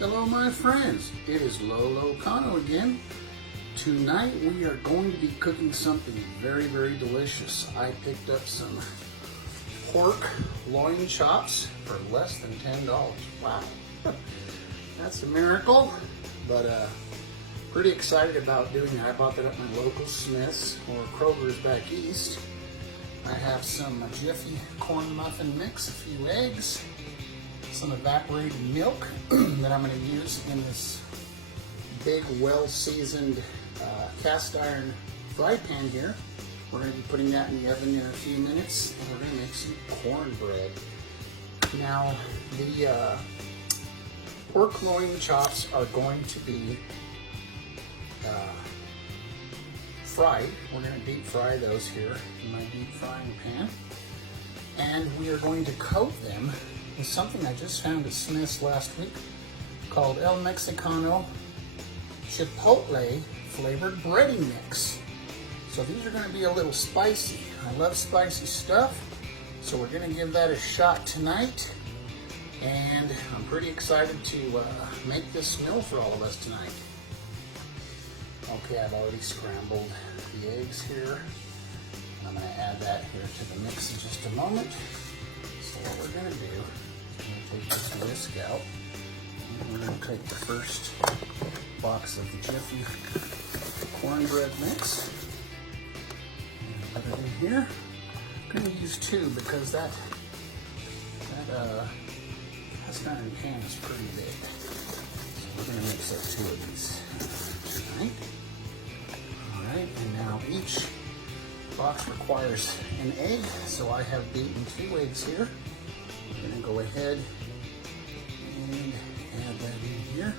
Hello my friends, it is Mexicano again. Tonight we are going to be cooking something very, very delicious. I picked up some pork loin chops for less than $10. Wow, that's a miracle, but pretty excited about doing that. I bought that at my local Smith's or Kroger's back east. I have some Jiffy corn muffin mix, a few eggs, some evaporated milk that I'm going to use in this big, well-seasoned cast iron fry pan here. We're going to be putting that in the oven in a few minutes, and we're going to make some cornbread. Now, the pork loin chops are going to be fried. We're going to deep fry those here in my deep frying pan. And we are going to coat them with something I just found at Smith's last week called El Mexicano Chipotle flavored breading mix. So these are going to be a little spicy. I love spicy stuff, so we're going to give that a shot tonight. And I'm pretty excited to make this meal for all of us tonight. Okay, I've already scrambled the eggs here. I'm going to add that here to the mix in just a moment. So what we're going to do is we're going to take this whisk out, and we're going to take the first box of the Jiffy cornbread mix and put it in here. I'm going to use two because that cast iron pan is pretty big. So we're going to mix up two of these tonight. Alright, and now each box requires an egg, so I have beaten 2 eggs here. We're going to go ahead and add that in here.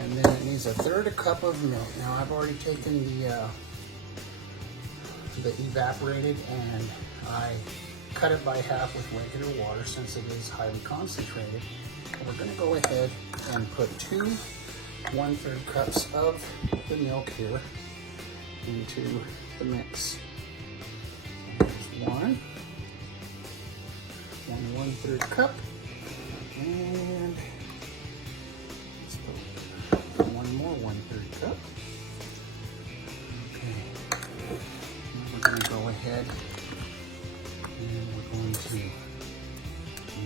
And then it needs 1/3 cup of milk. Now I've already taken the evaporated and I cut it by half with regular water since it is highly concentrated. And we're going to go ahead and put 2 1/3 cups of the milk here into the mix. There's one 1/3 cup, and let's put one more 1/3 cup. Okay, now we're going to go ahead and we're going to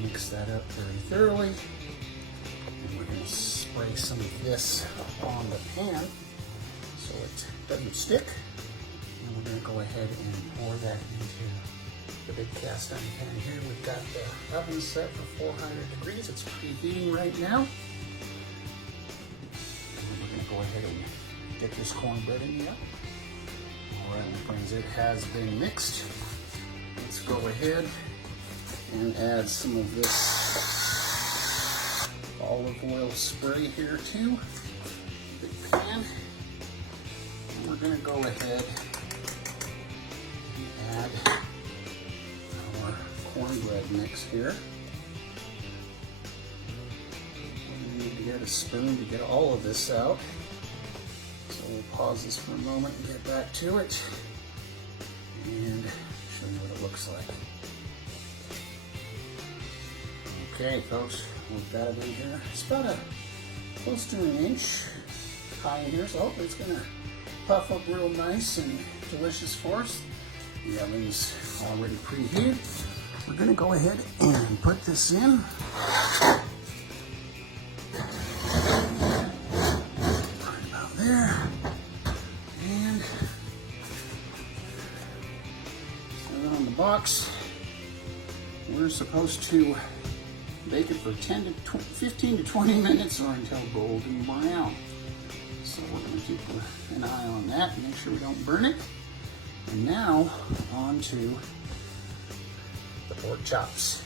mix that up very thoroughly, and we're going to spray some of this on the pan so it doesn't stick. And we're going to go ahead and pour that into the big cast iron pan here. We've got the oven set for 400 degrees. It's preheating right now. And we're going to go ahead and get this cornbread in here. All right, my friends, it has been mixed. Let's go ahead and add some of this olive oil spray here to the big pan. And we're going to go ahead and add our cornbread mix here. We need to get a spoon to get all of this out. So we'll pause this for a moment and get back to it and show you what it looks like. Okay, folks, we've got it in here. It's about close to 1 inch high in here, so hopefully it's going to puff up real nice and delicious for us. The oven's already preheated. We're going to go ahead and put this in. Right about there. And set it on the box. We're supposed to bake it for 15 to 20 minutes or until golden brown. So we're going to keep an eye on that and make sure we don't burn it. And now on to the pork chops.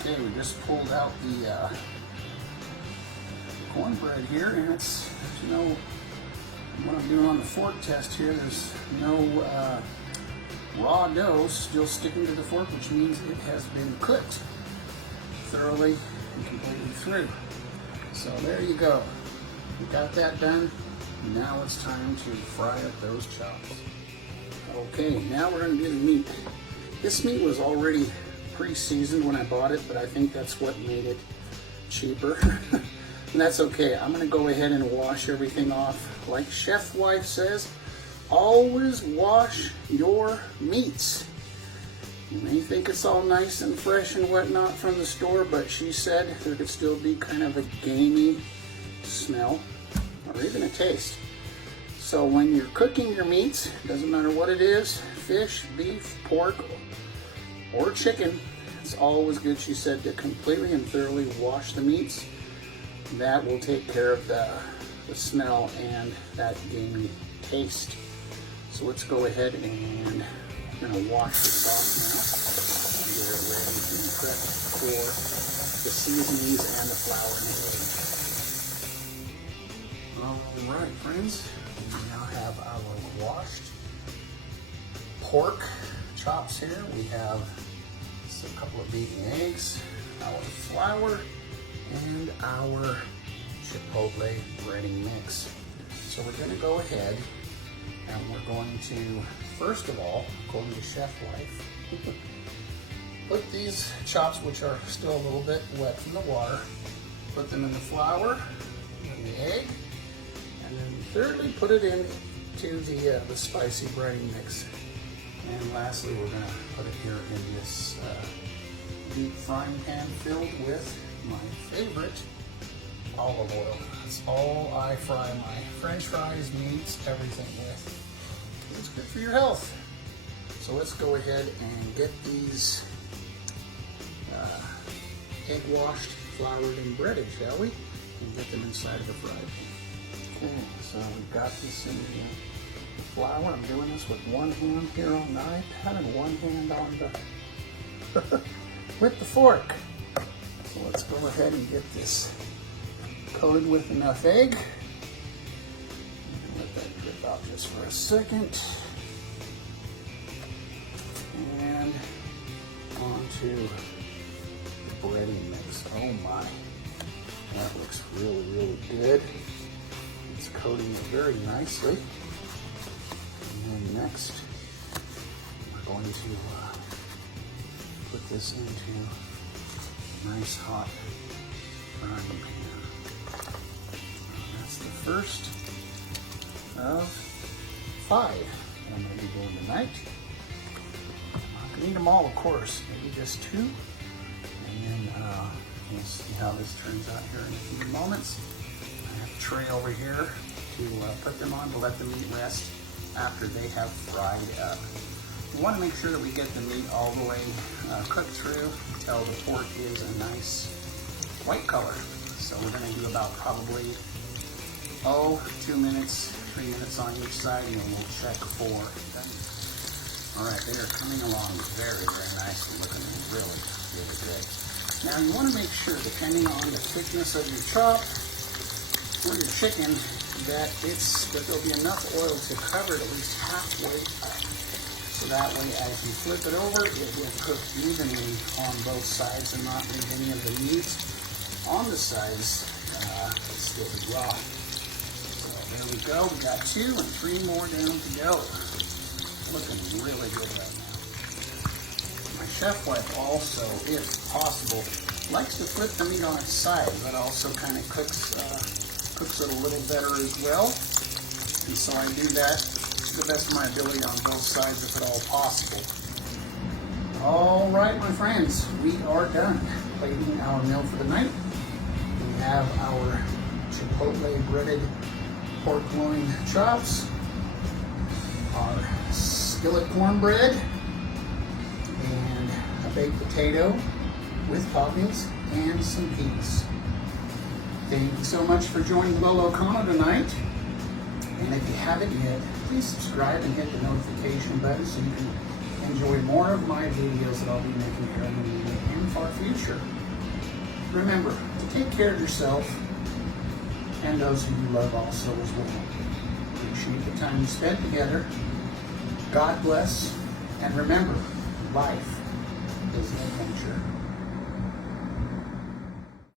Okay, we just pulled out the cornbread here, and it's, you know, what I'm doing on the fork test here, there's no raw dough still sticking to the fork, which means it has been cooked thoroughly and completely through. So there you go. We got that done. Now it's time to fry up those chops. Okay, now we're going to do the meat. This meat was already pre-seasoned when I bought it, but I think that's what made it cheaper. And that's okay. I'm gonna go ahead and wash everything off. Like Chef Wife says, always wash your meats. You may think it's all nice and fresh and whatnot from the store, but she said there could still be kind of a gamey smell or even a taste. So when you're cooking your meats, doesn't matter what it is, fish, beef, pork, or chicken, it's always good, she said, to completely and thoroughly wash the meats. That will take care of the smell and that gamey taste. So let's go ahead and we're going to wash this off now. Get it ready and prepped for the seasonings and the flour and everything. Alright friends, we now have our washed pork chops here. We have a couple of beaten eggs, our flour, and our Chipotle breading mix. So we're going to go ahead and we're going to, first of all, according to Chef Wife, put these chops, which are still a little bit wet from the water, put them in the flour, and the egg, and then thirdly put it into the spicy breading mix. And lastly, we're going to put it here in this deep frying pan filled with my favorite olive oil. That's all I fry my French fries, meats, everything with. It's good for your health. So let's go ahead and get these egg washed, floured, and breaded, shall we? And get them inside of the fry pan. Okay, so we've got this in the flour. I'm doing this with one hand here on the iPad and one hand on the with the fork. So let's go ahead and get this coated with enough egg. Let that drip out just for a second. And onto the breading mix. Oh my, that looks really, really good. It's coating it very nicely. And then next, we're going to put this into a nice hot frying pan. That's the first of 5 that I'm going to be doing tonight. I'm not going to eat them all, of course, maybe just 2. And then we'll see how this turns out here in a few moments. I have a tray over here to put them on to let the meat rest after they have fried up. We want to make sure that we get the meat all the way cooked through until the pork is a nice white color. So we're going to do about probably 2 minutes, 3 minutes on each side, and then we'll check for them. All right, they are coming along very, very nicely, looking really, really good. Now you want to make sure, depending on the thickness of your chop or your chicken, that there'll be enough oil to cover it at least halfway up. So that way, as you flip it over, it will cook evenly on both sides and not leave any of the meat on the sides still be raw. So there we go. We got 2 and 3 more down to go. Looking really good right now. My Chef Wife also, if possible, likes to flip the meat on its side. That also kind of cooks it a little better as well. And so I do that to the best of my ability on both sides if at all possible. All right, my friends, we are done plating our meal for the night. We have our Chipotle breaded pork loin chops, our skillet cornbread, and a baked potato with toppings and some peas. Thank you so much for joining Lolo Kano tonight. And if you haven't yet, please subscribe and hit the notification button so you can enjoy more of my videos that I'll be making here in the near and far future. Remember to take care of yourself and those who you love also as well. Appreciate the time you spent together. God bless, and remember, life is an adventure.